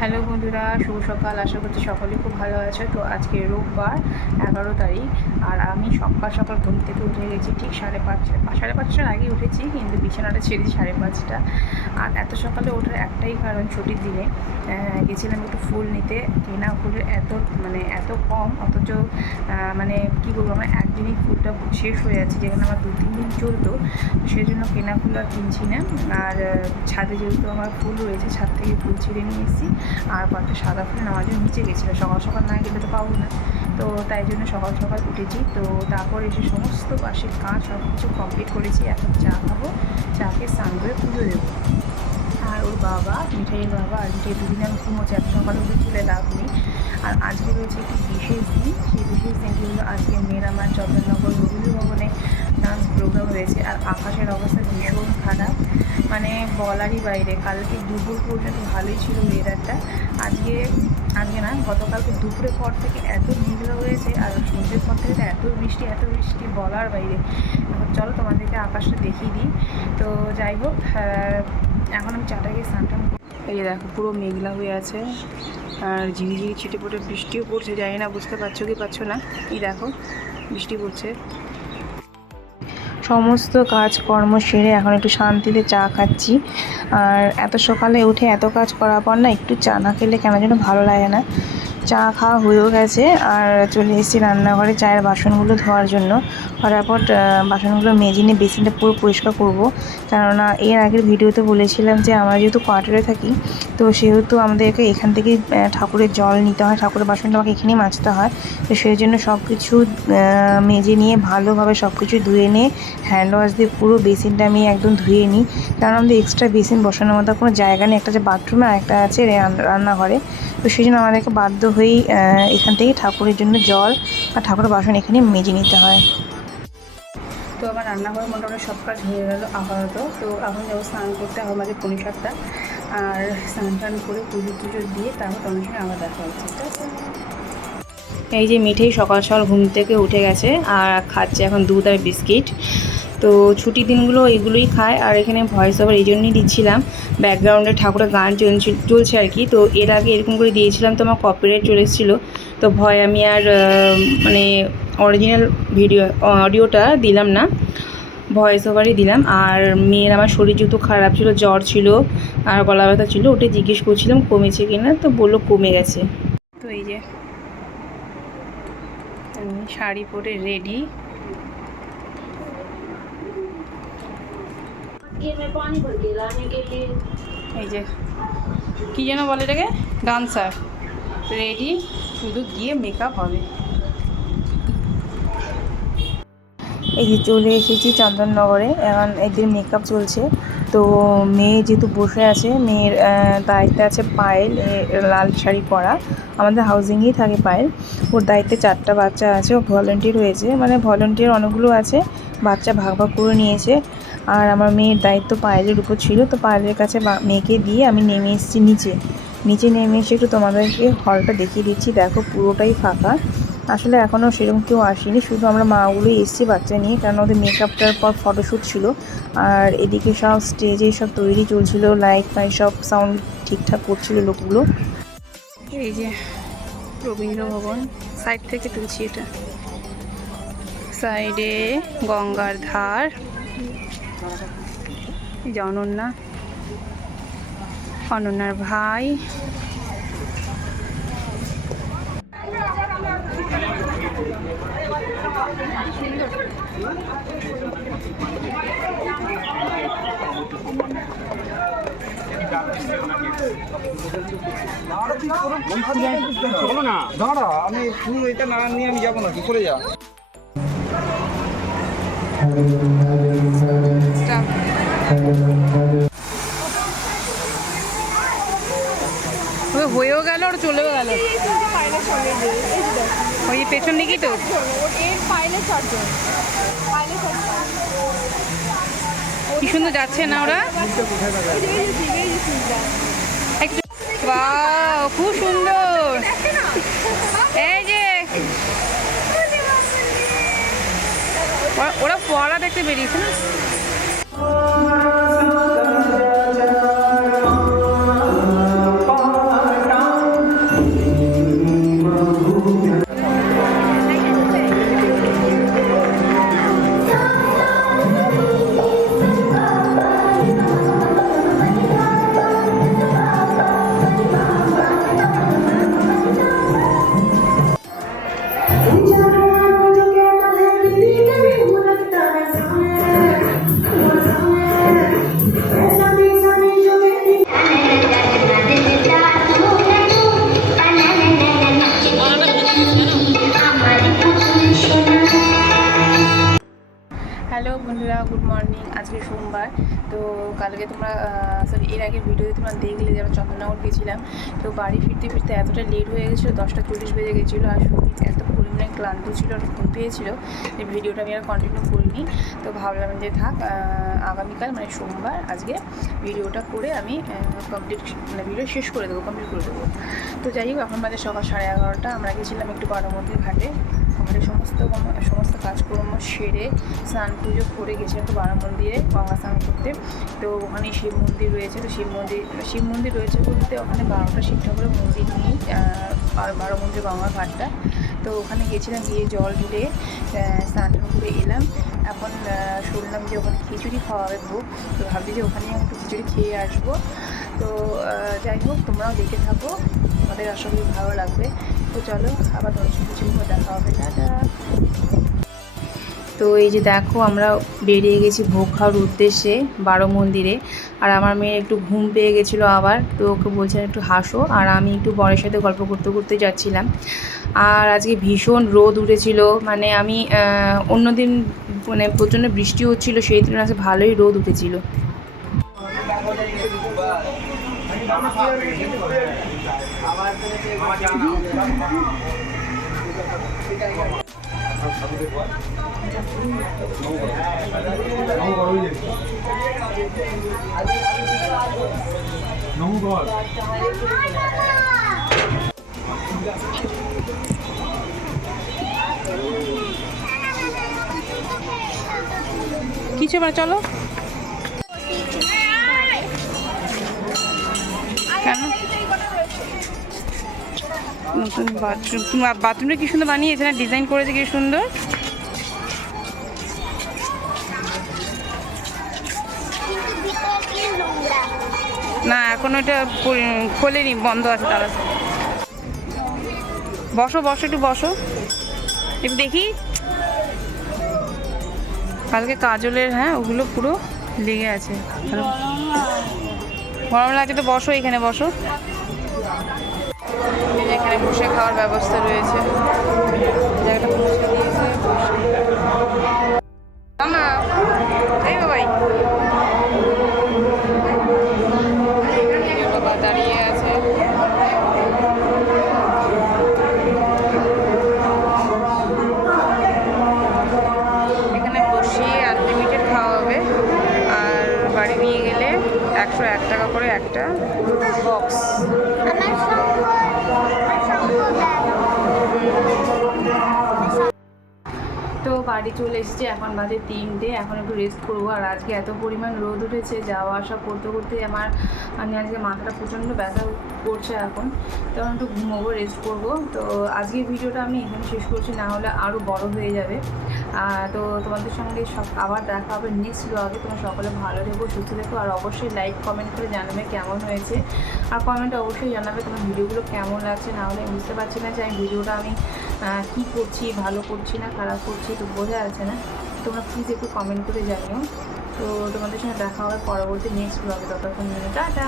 Hello বন্ধুরা, শুভ সকাল। আশা করছি সকলেই খুব ভালো আছে। তো আজকে রোববার 11 তারিখ, আর আমি সকাল সকাল ঘুম থেকে উঠে গেছি ঠিক 5:30টার আগে উঠেছি, কিন্তু বিছানাটা ছেড়েছি 5:30। আর এত সকালে ওঠার একটাই কারণ, ছুটির দিনে গেছিলাম একটু ফুল নিতে। কেনা ফুলের এত কম, অথচ মানে কী বলবো, আমার একদিনই ফুলটা শেষ হয়ে যাচ্ছে, যেখানে আমার 2-3 দিন চলতো। সেই জন্য কেনা ফুল আর কিনছি না। আর ছাদে যেহেতু আমার ফুল রয়েছে, ছাদ থেকে ফুল ছিঁড়ে নিয়ে এসেছি। আর কয়েকটা সাদা ফুল নেওয়ার জন্য নিচে গেছিলো, সকাল সকাল না গেলে তো পাবো না। তো তাই জন্য সকাল সকাল উঠেছি। তো তারপর এসে সমস্ত বাসের কাজ সব কিছু কমপ্লিট করেছি। এখন চা খাবো, চাকে স্নান করে পুজো দেবো। আর ওর বাবা, মিঠাইয়ের বাবা, আর মিঠাই দুদিন আমি ঘুমোচ্ছে, এত সকালে উঠে তুলে লাভ নেই। আর আজকে রয়েছে একটি বিশেষ দিন। সেই বিশেষ দিনটি হলো আজকে মেয়েরামার চন্দননগর রবীন্দ্র ভবনে ডান্স প্রোগ্রাম রয়েছে। আর আকাশের অবস্থা ভীষণ খারাপ, মানে বলারই বাইরে। কালকে দুপুর পর্যন্ত ভালোই ছিল ওয়েদারটা। আজকে আজকে না, গতকালকে দুপুরের পর থেকে এত মেঘলা হয়েছে, আর সন্ধ্যের পর থেকে তো এত বৃষ্টি বলার বাইরে। এখন চলো তোমাদেরকে আকাশটা দেখিয়ে দিই। তো যাই হোক, এখন আমি চাটাকে স্নান টান। এই দেখো, পুরো মেঘলা হয়ে আছে, আর ঝিরিঝিরি ছিটেফোঁটে বৃষ্টিও পড়ছে। জানি না বুঝতে পারছো কি পারছো না। এই দেখো, বৃষ্টি পড়ছে। সমস্ত কাজকর্ম সেরে এখন একটু শান্তিতে চা খাচ্ছি। আর এত সকালে উঠে এত কাজ করার পর না, একটু চা না খেলে কেন যেন ভালো লাগে না। চা খাওয়া হয়েও গেছে, আর চলে এসেছি রান্নাঘরে চায়ের বাসনগুলো ধোয়ার জন্য। ফটাফট বাসনগুলো মেজে নিয়ে বেসিনটা পুরো পরিষ্কার করব। কেননা এর আগের ভিডিওতে বলেছিলাম যে আমরা যেহেতু কোয়ার্টারে থাকি, তো সেহেতু আমাদেরকে এখান থেকে ঠাকুরের জল নিতে হয়, ঠাকুরের বাসনটা আমাকে এখানেই মাজতে হয়। তো সেই জন্য সব কিছু মেজে নিয়ে ভালোভাবে সব কিছু ধুয়ে নিয়ে হ্যান্ড ওয়াশ দিয়ে পুরো বেসিনটা আমি একদম ধুয়ে নিই। কারণ আমাদের এক্সট্রা বেসিন বসানোর মতো কোনো জায়গা নেই, একটা যে বাথরুমে আর একটা আছে রান্নাঘরে। তো সেই জন্য আমাদেরকে বাধ্য হয়েই এখান থেকে ঠাকুরের জন্য জল আর ঠাকুরের বাসন এখানে মেজে নিতে হয়। তো আমার রান্নাঘরে মোটামুটি সব কাজ হয়ে গেল আপাতত। তো এখন যাবো স্নান করতে, এখন বাজে 7:45। আর স্নান টান করে পুজো দিয়ে তারপর তোমার সঙ্গে আবার দেখা হচ্ছে, ঠিক আছে? এই যে মিঠেই সকাল সকাল ঘুম থেকে উঠে গেছে আর খাচ্ছে এখন দুধ আর বিস্কিট। তো ছুটির দিনগুলো এগুলোই খায়। আর এখানে ভয়েস ওভার এই জন্যই দিচ্ছিলাম, ব্যাকগ্রাউন্ডে ঠাকুরের গান চলছে আর কি। তো এর আগে এরকম করে দিয়েছিলাম তো আমার কপিরাইট চলে এসেছিলো। তো ভয় আমি আর মানে অরিজিনাল অডিওটা দিলাম না, ভয়েস ওভারই দিলাম। আর মেয়ের আমার শরীর যেহেতু খারাপ ছিল, জ্বর ছিল আর গলা ব্যথা ছিল, ওটা জিজ্ঞেস করছিলাম কমেছে কিনা, তো বললো কমে গেছে। তো এই যে আমি শাড়ি পরে রেডি। এই যে কী যেন বলে এটাকে, ডান্সার রেডি, শুধু গিয়ে মেকআপ হবে। এই যে চলে এসেছি চন্দননগরে, এখন একদিন মেকআপ চলছে। তো মেয়ে যেহেতু বসে আছে, মেয়ের দায়িত্বে আছে পায়েল, লাল শাড়ি পরা। আমাদের হাউজিংয়েই থাকে পায়েল। ওর দায়িত্বে 4টা বাচ্চা আছে, ও ভলেন্টিয়ার হয়েছে, মানে ভলেন্টিয়ার অনেকগুলো আছে, বাচ্চা ভাগ ভাগ করে নিয়েছে। আর আমার মেয়ের দায়িত্ব পায়েলের উপর ছিল। তো পায়েলের কাছে মেয়েকে দিয়ে আমি নেমে এসেছি নিচে নেমে এসে একটু তোমাদেরকে হলটা দেখিয়ে দিচ্ছি। দেখো পুরোটাই ফাঁকা, আসলে এখনও সেরকম কেউ আসেনি, শুধু আমরা মাগুলোই এসেছি বাচ্চা নিয়ে, কারণ ওদের মেকআপটার পর ফটোশ্যুট ছিল। আর এদিকে সব স্টেজে সব তৈরি চলছিল, লাইট ফাইট সব সাউন্ড ঠিকঠাক করছিল লোকগুলো। এই যে রবীন্দ্র ভবন, সাইড থেকে তুলছি এটা, সাইডে গঙ্গার ধার। এই যে অনন্যার ভাই। দাঁড়া, আমি ফুল এটা না নিয়ে আমি যাবো না, কি করে যা। হয়েও গেল আর চলেও গেল, ওই পেছন দিকেই তো। কি সুন্দর যাচ্ছে না ওরা, বাহ খুব সুন্দর। এই যে ওরা পড়া দেখতে বেরিয়েছে না। Good morning. আজকে সোমবার। তো কালকে তোমরা সরি এর আগে ভিডিওতে তোমরা দেখলে যে আমরা চন্দননগর গেছিলাম। তো বাড়ি ফিরতে ফিরতে এতটা লেট হয়ে গেছিলো, 10:40 বেজে গেছিলো। আর শরীর এত পরিমাণে ক্লান্ত ছিল আর ঘুম পেয়েছিলো যে ভিডিওটা আমি আর কন্টিনিউ করিনি। তো ভাবলাম যে থাক, আগামীকাল মানে সোমবার আজকে ভিডিওটা করে আমি কমপ্লিট মানে ভিডিও শেষ করে দেবো, কমপ্লিট করে দেবো। তো যাই হোক, এখন বাজে সকাল 11:30। আমরা গেছিলাম একটু বারামন্দির ঘাটে। ঘাটে সমস্ত কাজকর্ম সেরে স্নান পুজো করে গেছিলাম একটু বারামন্দিরে গঙ্গা স্নান করতে। তো ওখানে শিব মন্দির রয়েছে। তো শিব মন্দির রয়েছে বলতে ওখানে 12টা শিব ঠাকুরের মন্দির নিয়ে আর বারামন্দির গঙ্গা ঘাটটা। তো ওখানে গেছিলাম, গিয়ে জল ঢেলে স্নান করে এলাম। এখন শুনলাম যে ওখানে খিচুড়ি খাওয়াবে ভোগ। তো ভাবছি যে ওখানে আমি একটু খিচুড়ি খেয়ে আসবো। তো যাই হোক, তোমরাও দেখে থাকো, আমাদের আশা করি ভালো লাগবে। তো চলো, আবার নতুন কিছু দেখা হবে। টাটা। তো এই যে দেখো, আমরা বেরিয়ে গেছি ভোগ খাওয়ার উদ্দেশ্যে বারমন্দিরে। আর আমার মেয়ে একটু ঘুম পেয়ে গেছিলো আবার, তো ওকে বলছিলাম একটু হাসো। আর আমি একটু বরের সাথে গল্প করতে করতে যাচ্ছিলাম। আর আজকে ভীষণ রোদ উঠেছিল, মানে আমি অন্যদিন মানে প্রচণ্ড বৃষ্টি হচ্ছিলো, সেই তুলনায় আজকে ভালোই রোদ উঠেছিল। কিছু মানে চলো কেন নতুন বাথরুমটা কি সুন্দর বানিয়েছে না, ডিজাইন করেছে কি সুন্দর। না এখন ওটা খোলেনি, বন্ধ আছে তারা। বসো বসো, একটু বসো, একটু দেখি। কালকে কাজলের, হ্যাঁ ওগুলো পুরো লেগে আছে। গরম লাগছে তো বসো, এখানে বসো। এখানে বসে খাওয়ার ব্যবস্থা রয়েছে, জায়গাটা পৌঁছে দিয়েছে। না এই বাবাই বাবা দাঁড়িয়ে আছে। এখানে বসিয়ে আনলিমিটেড খাওয়া হবে। আর বাড়ি নিয়ে গেলে 101 টাকা করে একটা বক্স। তো বাড়ি চলে এসেছি, এখন বাজে 3টে। এখন একটু রেস্ট করবো। আর আজকে এত পরিমাণ রোদ উঠেছে, যাওয়া আসা করতে করতে আমার মানে আজকে মাথাটা প্রচণ্ড ব্যথা করছে এখন। তো আমি একটু ঘুমোবো, রেস্ট করবো। তো আজকের ভিডিওটা আমি এখানে শেষ করছি, না হলে আরও বড় হয়ে যাবে। তো তোমাদের সঙ্গে আবার দেখা হবে নেক্সট ব্লগে। তোমরা সকলে ভালো থেকো, সুস্থ থেকো। আর অবশ্যই লাইক কমেন্ট করে জানাবে কেমন হয়েছে। আর কমেন্টে অবশ্যই জানাবে তোমার ভিডিওগুলো কেমন লাগছে। না হলে বুঝতে পারছি না যে আমি ভিডিওটা আমি কী করছি, ভালো করছি না খারাপ করছি, তো বোঝা যাচ্ছে না। তোমরা প্লিজ একটু কমেন্ট করে জানিও। তো তোমাদের সঙ্গে দেখা হবে পরবর্তী নেক্সট ব্লগে। ততক্ষণ টাটা।